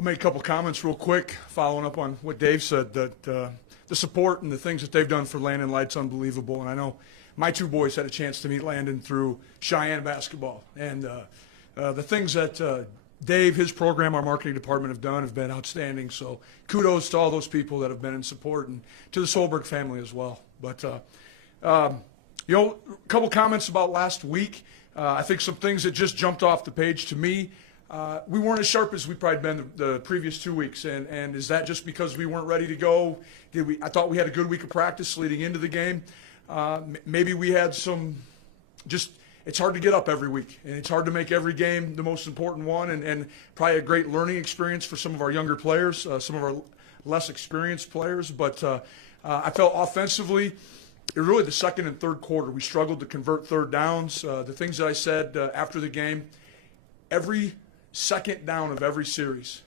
I'll make a couple comments real quick, following up on what Dave said, that the support and the things that they've done for Landon Light's unbelievable. And I know my two boys had a chance to meet Landon through Cheyenne basketball. And the things that Dave, his program, our marketing department have done have been outstanding. So kudos to all those people that have been in support, and to the Solberg family as well. But, a couple comments about last week. I think some things that just jumped off the page to me. We weren't as sharp as we probably been the previous 2 weeks, and is that just because we weren't ready to go? I thought we had a good week of practice leading into the game. Maybe we had it's hard to get up every week, and it's hard to make every game the most important one, and probably a great learning experience for some of our younger players, some of our less experienced players. But I felt offensively, really the second and third quarter, we struggled to convert third downs. The things that I said after the game, every second down of every series,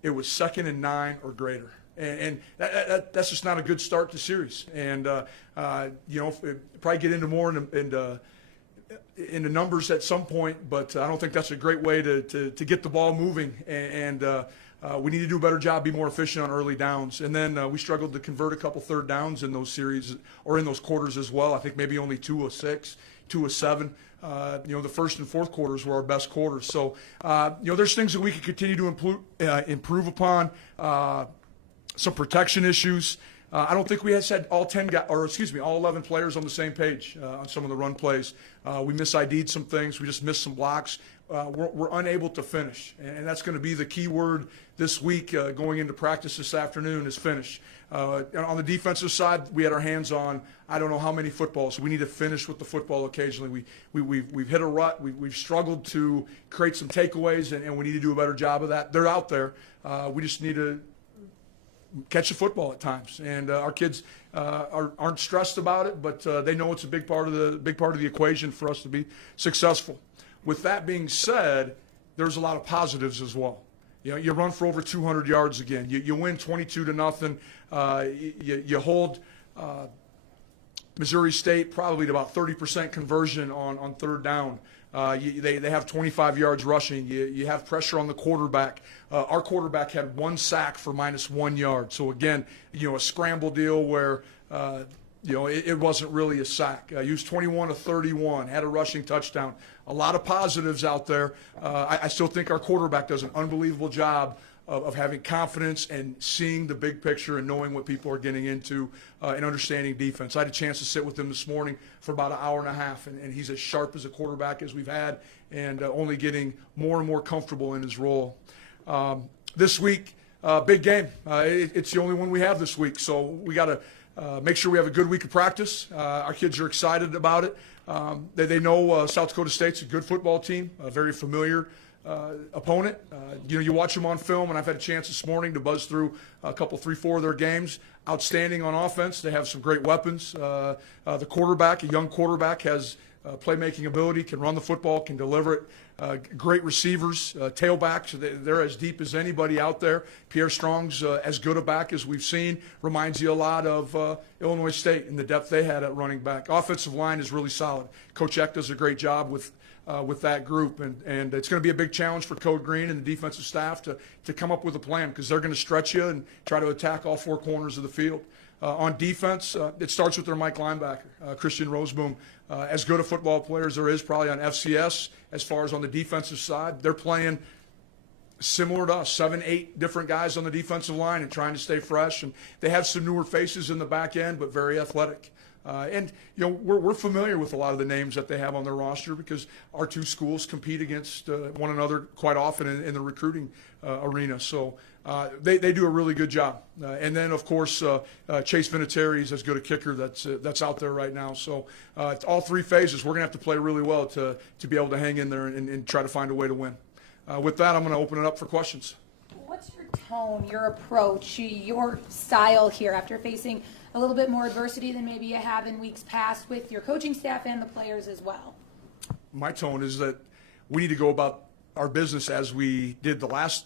it was 2nd and 9 or greater, and that's just not a good start to series. And probably get into more into numbers at some point, but I don't think that's a great way to get the ball moving. And we need to do a better job, be more efficient on early downs. And then we struggled to convert a couple third downs in those series or in those quarters as well. I think maybe only 2 of 6, 2 of 7. The first and fourth quarters were our best quarters. So, there's things that we can continue to improve upon. Some protection issues. I don't think we had all 11 players on the same page on some of the run plays. We mis-ID'd some things. We just missed some blocks. We're unable to finish, and that's going to be the key word this week going into practice this afternoon is finish. On the defensive side, we had our hands on I don't know how many footballs. We need to finish with the football occasionally. We've hit a rut. We've struggled to create some takeaways, and we need to do a better job of that. They're out there. We just need to catch the football at times, and our kids aren't stressed about it, but they know it's a big part of the equation for us to be successful. With that being said, there's a lot of positives as well. You run for over 200 yards again. You win 22-0. You hold Missouri State probably to about 30% conversion on third down. They have 25 yards rushing. You have pressure on the quarterback. Our quarterback had 1 sack for -1 yard. So again, a scramble deal where it wasn't really a sack. He was 21 of 31, had a rushing touchdown. A lot of positives out there. I still think our quarterback does an unbelievable job of having confidence and seeing the big picture and knowing what people are getting into and understanding defense. I had a chance to sit with him this morning for about an hour and a half, and he's as sharp as a quarterback as we've had, and only getting more and more comfortable in his role. This week, big game. It's the only one we have this week, so we got to make sure we have a good week of practice. Our kids are excited about it. They know South Dakota State's a good football team, a very familiar opponent. You watch them on film, and I've had a chance this morning to buzz through a couple, 3, 4 of their games. Outstanding on offense. They have some great weapons. The quarterback, a young quarterback, has playmaking ability, can run the football, can deliver it. Great receivers, tailbacks. They're as deep as anybody out there. Pierre Strong's as good a back as we've seen. Reminds you a lot of Illinois State and the depth they had at running back. Offensive line is really solid. Coach Eck does a great job with that group, and it's going to be a big challenge for Code Green and the defensive staff to come up with a plan, because they're going to stretch you and try to attack all 4 corners of the field. On defense, it starts with their Mike linebacker, Christian Roseboom. As good a football player as there is probably on FCS as far as on the defensive side. They're playing similar to us, 7, 8 different guys on the defensive line and trying to stay fresh. And they have some newer faces in the back end, but very athletic. We're familiar with a lot of the names that they have on their roster, because our 2 schools compete against one another quite often in the recruiting arena. So they do a really good job. And then, of course, Chase Vinatieri is as good a kicker that's out there right now. So all 3 phases, we're going to have to play really well to be able to hang in there and try to find a way to win. With that, I'm going to open it up for questions. What's your tone, your approach, your style here after facing a little bit more adversity than maybe you have in weeks past with your coaching staff and the players as well? My tone is that we need to go about our business as we did the last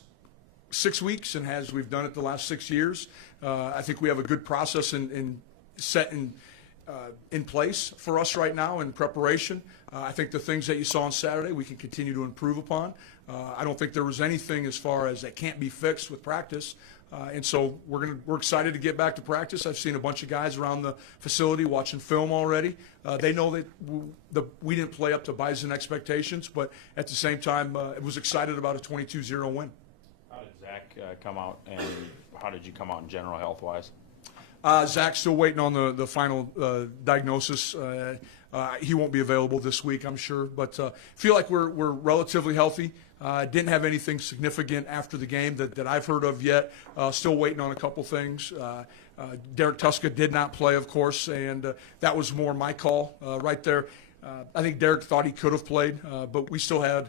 6 weeks and as we've done it the last 6 years. I think we have a good process in setting in place for us right now in preparation. I think the things that you saw on Saturday we can continue to improve upon. I don't think there was anything as far as that can't be fixed with practice. And so we're excited to get back to practice. I've seen a bunch of guys around the facility watching film already. They know that we didn't play up to Bison expectations, but at the same time, it was excited about a 22-0 win. How did Zach come out, and how did you come out in general health-wise? Zach's still waiting on the final diagnosis. He won't be available this week, I'm sure, but feel like we're relatively healthy. Didn't have anything significant after the game that I've heard of yet. Still waiting on a couple things. Derek Tuska did not play, of course, and that was more my call right there. I think Derek thought he could have played, but we still had,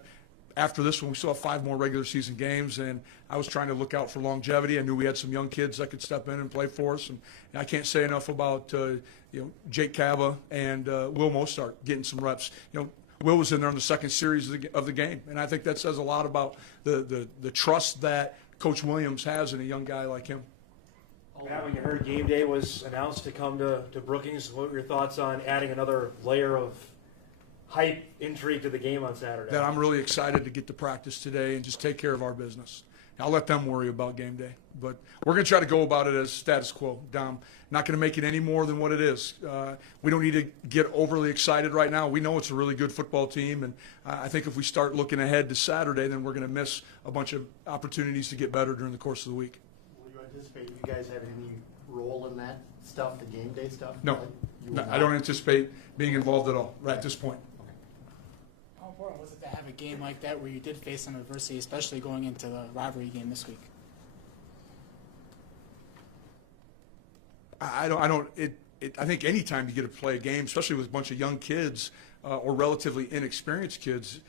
after this one, we still have 5 more regular season games, and I was trying to look out for longevity. I knew we had some young kids that could step in and play for us, and I can't say enough about Jake Cava and Will Mostart getting some reps. Will was in there in the second series of the game, and I think that says a lot about the trust that Coach Williams has in a young guy like him. Matt, when you heard game day was announced to come to Brookings, what were your thoughts on adding another layer of hype, intrigue to the game on Saturday? That I'm really excited to get to practice today and just take care of our business. I'll let them worry about game day. But we're going to try to go about it as status quo, Dom. Not going to make it any more than what it is. We don't need to get overly excited right now. We know it's a really good football team, and I think if we start looking ahead to Saturday, then we're going to miss a bunch of opportunities to get better during the course of the week. Will you anticipate you guys having any role in that stuff, the game day stuff? No, I don't anticipate being involved at all right at this point. How important was it to have a game like that where you did face some adversity, especially going into the rivalry game this week? I think anytime you get to play a game, especially with a bunch of young kids or relatively inexperienced kids,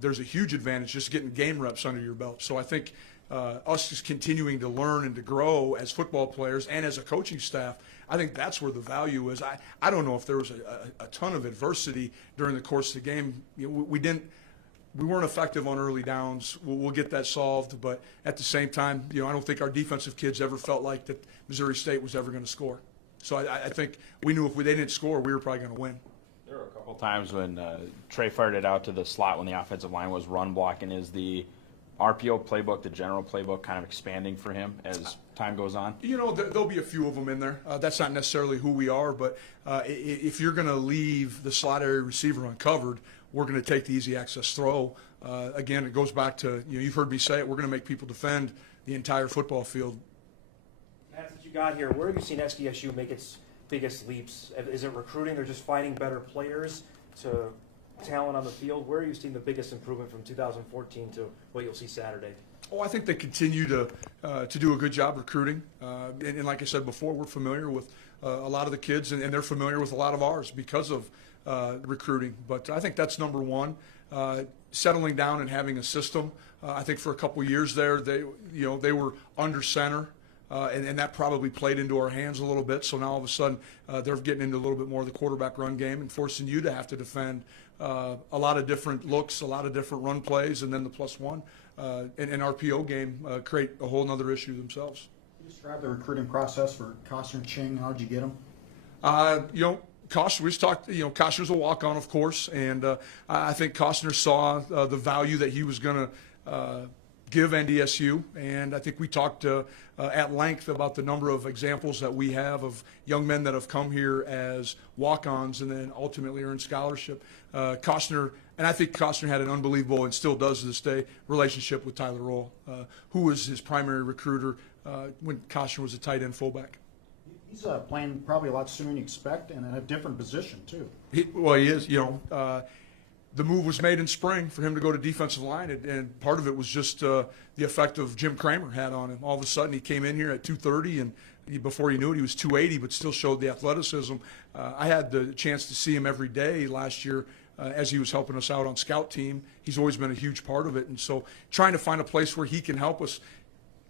there's a huge advantage just getting game reps under your belt. So I think us just continuing to learn and to grow as football players and as a coaching staff, I think that's where the value is. I don't know if there was a ton of adversity during the course of the game. We weren't effective on early downs. We'll get that solved, but at the same time, I don't think our defensive kids ever felt like that Missouri State was ever going to score. So I think we knew if they didn't score, we were probably going to win. There were a couple times when Trey fired it out to the slot when the offensive line was run blocking. Is the RPO playbook, the general playbook, kind of expanding for him as time goes on? There'll be a few of them in there. That's not necessarily who we are, but if you're going to leave the slot area receiver uncovered, we're going to take the easy access throw. Again, it goes back to, you've heard me say it, we're going to make people defend the entire football field. Matt, since you got here, where have you seen NDSU make its biggest leaps? Is it recruiting or just finding better players to talent on the field? Where are you seeing the biggest improvement from 2014 to what you'll see Saturday? I think they continue to do a good job recruiting. And like I said before, we're familiar with a lot of the kids, and they're familiar with a lot of ours because of recruiting. But I think that's number one. Settling down and having a system. I think for a couple years there, they were under center. And that probably played into our hands a little bit. So now all of a sudden they're getting into a little bit more of the quarterback run game and forcing you to have to defend a lot of different looks, a lot of different run plays, and then the +1 and RPO game create a whole other issue themselves. Can you describe the recruiting process for Costner Ching? How'd you get him? Costner, we just talked, Costner's a walk-on, of course, and I think Costner saw the value that he was going to give NDSU, and I think we talked at length about the number of examples that we have of young men that have come here as walk-ons and then ultimately earned scholarship. Costner, and I think Costner had an unbelievable, and still does to this day, relationship with Tyler Roll, who was his primary recruiter when Costner was a tight end fullback. He's playing probably a lot sooner than you expect, and in a different position too. He is. The move was made in spring for him to go to defensive line, and part of it was just the effect of Jim Kramer had on him. All of a sudden, he came in here at 230, and before you knew it, he was 280, but still showed the athleticism. I had the chance to see him every day last year as he was helping us out on scout team. He's always been a huge part of it, and so trying to find a place where he can help us.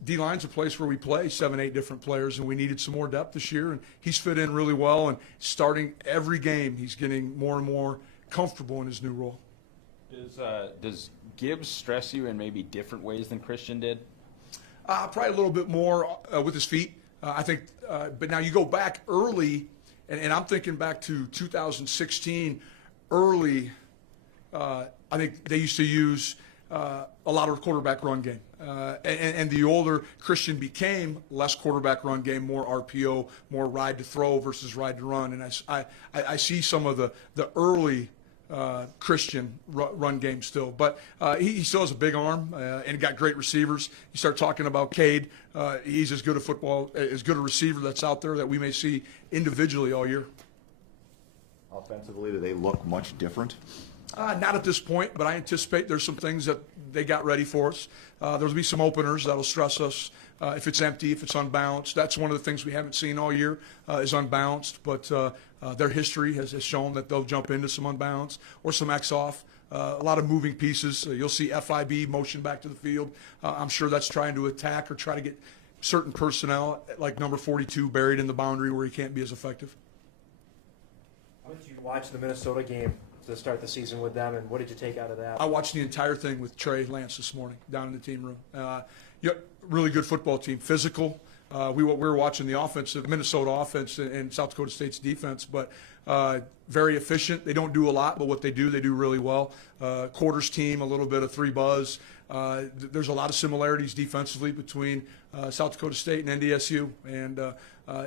D-line's a place where we play 7-8 different players, and we needed some more depth this year, and he's fit in really well, and starting every game, he's getting more and more comfortable in his new role. Does Gibbs stress you in maybe different ways than Christian did? Probably a little bit more with his feet. I think, but now you go back early, and I'm thinking back to 2016, early. I think they used to use a lot of quarterback run game. And the older Christian became, less quarterback run game, more RPO, more ride to throw versus ride to run. And I see some of the early Christian run game still. But he still has a big arm and got great receivers. You start talking about Cade, he's as good a football, as good a receiver that's out there that we may see individually all year. Offensively, do they look much different? Not at this point, but I anticipate there's some things that they got ready for us. There'll be some openers that'll stress us. If it's empty, if it's unbalanced, that's one of the things we haven't seen all year is unbalanced. But their history has shown that they'll jump into some unbalanced or some X off. A lot of moving pieces. You'll see FIB motion back to the field. I'm sure that's trying to attack or try to get certain personnel like number 42 buried in the boundary where he can't be as effective. How did you watch the Minnesota game to start the season with them, and what did you take out of that? I watched the entire thing with Trey Lance this morning down in the team room. Really good football team, physical. We were watching the offensive Minnesota offense and South Dakota State's defense, but very efficient. They don't do a lot, but what they do really well. Quarters team, a little bit of three buzz. There's a lot of similarities defensively between South Dakota State and NDSU, and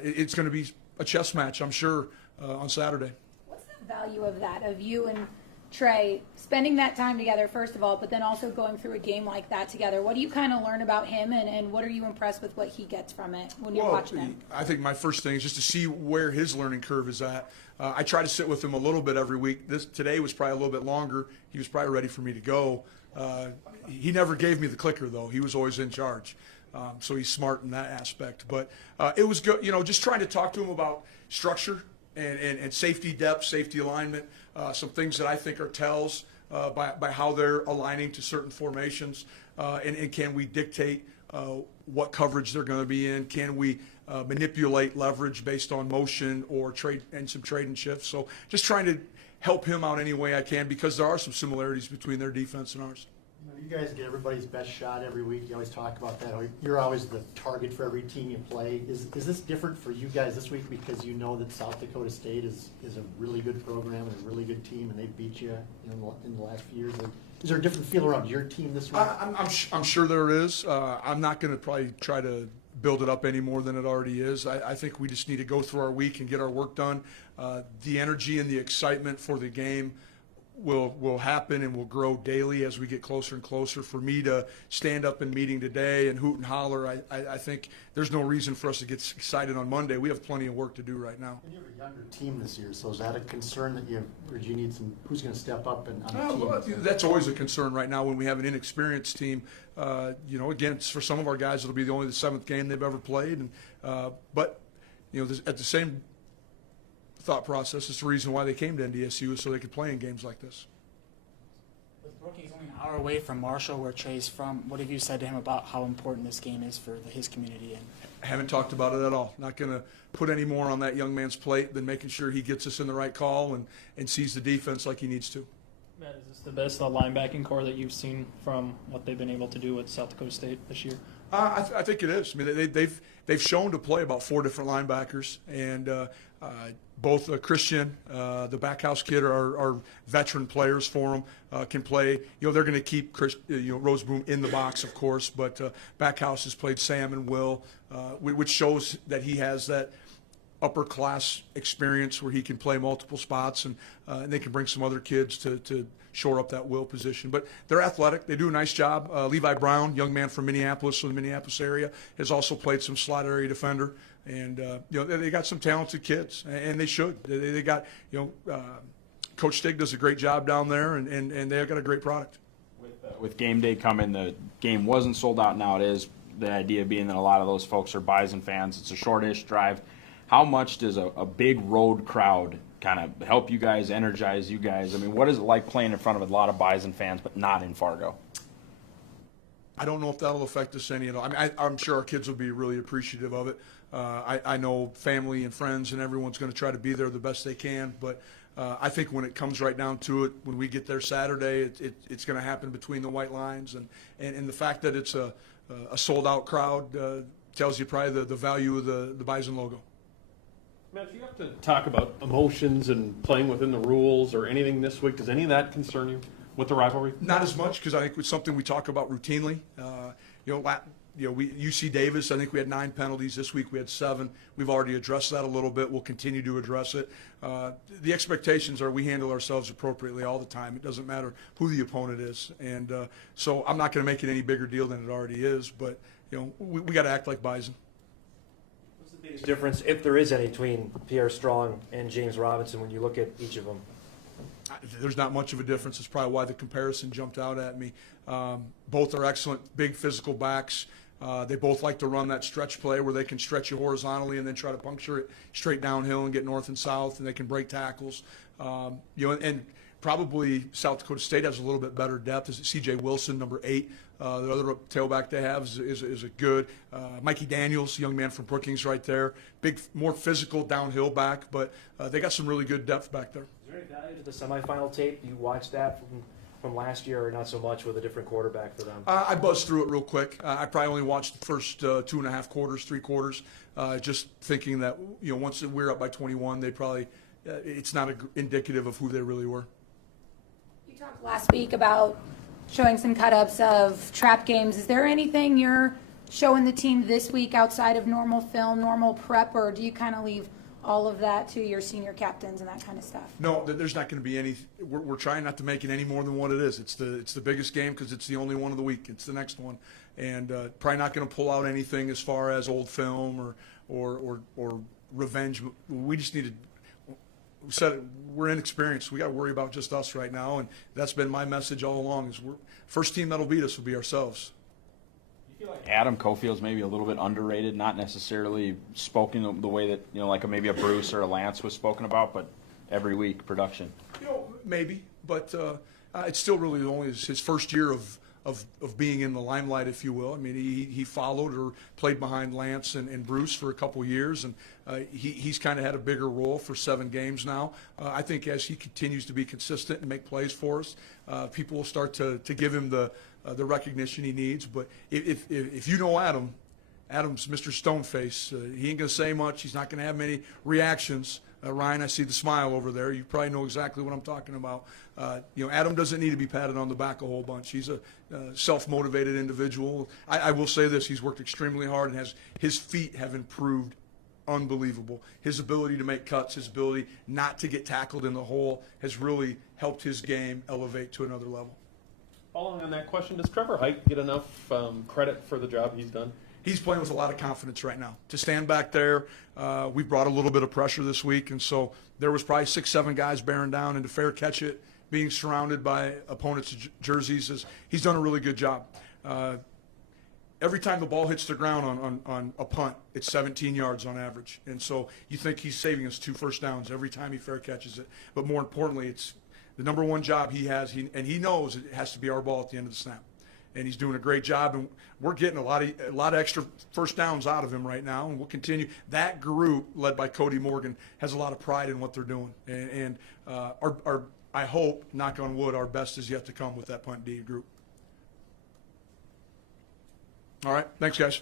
it's going to be a chess match, I'm sure, on Saturday. What's the value of that, of you and Trey spending that time together, first of all, but then also going through a game like that together? What do you kind of learn about him, and what are you impressed with what he gets from it when you're watching him? I think my first thing is just to see where his learning curve is at. I try to sit with him a little bit every week. Today was probably a little bit longer. He was probably ready for me to go. He never gave me the clicker, though. He was always in charge. So he's smart in that aspect. But it was good, just trying to talk to him about structure and safety depth, safety alignment, some things that I think are tells by how they're aligning to certain formations, and can we dictate what coverage they're going to be in? Can we manipulate leverage based on motion or trade and some trade and shifts? So just trying to help him out any way I can, because there are some similarities between their defense and ours. You guys get everybody's best shot every week. You always talk about that. You're always the target for every team you play. Is this different for you guys this week because you know that South Dakota State is a really good program and a really good team, and they beat you, in the last few years? Is there a different feel around your team this week? I'm sure there is. I'm not going to probably try to build it up any more than it already is. I think we just need to go through our week and get our work done. The energy and the excitement for the game will happen and will grow daily as we get closer and closer. For me to stand up in meeting today and hoot and holler, I think there's no reason for us to get excited on Monday. We have plenty of work to do right now. You have a younger team this year, so is that a concern that or do you need who's going to step up on the team? That's always a concern right now when we have an inexperienced team. Again, for some of our guys, it'll be only the 7th game they've ever played, but at the same thought process, it's the reason why they came to NDSU, is so they could play in games like this. With Brookings only an hour away from Marshall, where Trey's from, what have you said to him about how important this game is for his community? Haven't talked about it at all. Not going to put any more on that young man's plate than making sure he gets us in the right call and sees the defense like he needs to. Matt, is this the best linebacking core that you've seen from what they've been able to do with South Dakota State this year? I think it is. I mean, they've shown to play about 4 different linebackers, and both Christian, the backhouse kid, are veteran players for them. Can play. They're going to keep Roseboom in the box, of course, but backhouse has played Sam and Will, which shows that he has that upper class experience where he can play multiple spots, and they can bring some other kids to shore up that Will position. But they're athletic. They do a nice job. Levi Brown, young man from Minneapolis, from the Minneapolis area, has also played some slot area defender. And, they got some talented kids, and they should. They got, Coach Stig does a great job down there, and they've got a great product. With game day coming, the game wasn't sold out. Now it is. The idea being that a lot of those folks are Bison fans. It's a short-ish drive. How much does a big road crowd kind of help you guys, energize you guys? I mean, what is it like playing in front of a lot of Bison fans but not in Fargo? I don't know if that'll affect us any at all. I mean, I'm sure our kids will be really appreciative of it. I know family and friends and everyone's going to try to be there the best they can, but I think when it comes right down to it, when we get there Saturday, it's going to happen between the white lines, and the fact that it's a sold-out crowd tells you probably the value of the Bison logo. Matt, you have to talk about emotions and playing within the rules or anything this week. Does any of that concern you with the rivalry? Not as much, because I think it's something we talk about routinely. UC Davis, I think we had 9 penalties. This week we had 7. We've already addressed that a little bit. We'll continue to address it. The expectations are we handle ourselves appropriately all the time. It doesn't matter who the opponent is. And so I'm not going to make it any bigger deal than it already is. But, we got to act like Bison. What's the biggest difference, if there is any, between Pierre Strong and James Robinson when you look at each of them? There's not much of a difference. It's probably why the comparison jumped out at me. Both are excellent, big physical backs. They both like to run that stretch play where they can stretch you horizontally and then try to puncture it straight downhill and get north and south, and they can break tackles. And probably South Dakota State has a little bit better depth. Is it C.J. Wilson, number 8? The other tailback they have is a good. Mikey Daniels, young man from Brookings right there. Big, more physical downhill back, but they got some really good depth back there. Is there any value to the semifinal tape? You watched that from last year, or not so much with a different quarterback for them? I buzzed through it real quick. I probably only watched the first 2.5 quarters, 3 quarters, just thinking that once we're up by 21, they probably it's not indicative of who they really were. You talked last week about showing some cut-ups of trap games. Is there anything you're showing the team this week outside of normal film, normal prep, or do you kind of leave all of that to your senior captains and that kind of stuff? No, there's not going to be any. We're trying not to make it any more than what it is. It's the biggest game because it's the only one of the week. It's the next one, and probably not going to pull out anything as far as old film or revenge. We just need to. We said we're inexperienced. We got to worry about just us right now, and that's been my message all along. Is we're first team that'll beat us will be ourselves. Adam Cofield's maybe a little bit underrated, not necessarily spoken the way that like maybe a Bruce or a Lance was spoken about, but every week production. Maybe, but it's still really only his first year of being in the limelight, if you will. I mean, he followed or played behind Lance and Bruce for a couple years, and he's kind of had a bigger role for 7 games now. I think as he continues to be consistent and make plays for us, people will start to give him the recognition he needs. But if you know Adam's Mr. Stoneface. He ain't going to say much. He's not going to have many reactions. Ryan, I see the smile over there. You probably know exactly what I'm talking about. Adam doesn't need to be patted on the back a whole bunch. He's a self-motivated individual. I will say this. He's worked extremely hard, and his feet have improved unbelievable. His ability to make cuts, his ability not to get tackled in the hole has really helped his game elevate to another level. Following on that question, does Trevor Hite get enough credit for the job he's done? He's playing with a lot of confidence right now. To stand back there, we brought a little bit of pressure this week, and so there was probably 6, 7 guys bearing down, and to fair catch it, being surrounded by opponents' jerseys, he's done a really good job. Every time the ball hits the ground on a punt, it's 17 yards on average, and so you think he's saving us 2 first downs every time he fair catches it. But more importantly, it's the number one job he has, and he knows it has to be our ball at the end of the snap. And he's doing a great job, and we're getting a lot of extra first downs out of him right now, and we'll continue. That group, led by Cody Morgan, has a lot of pride in what they're doing, and I hope, knock on wood, our best is yet to come with that punt D group. All right, thanks, guys.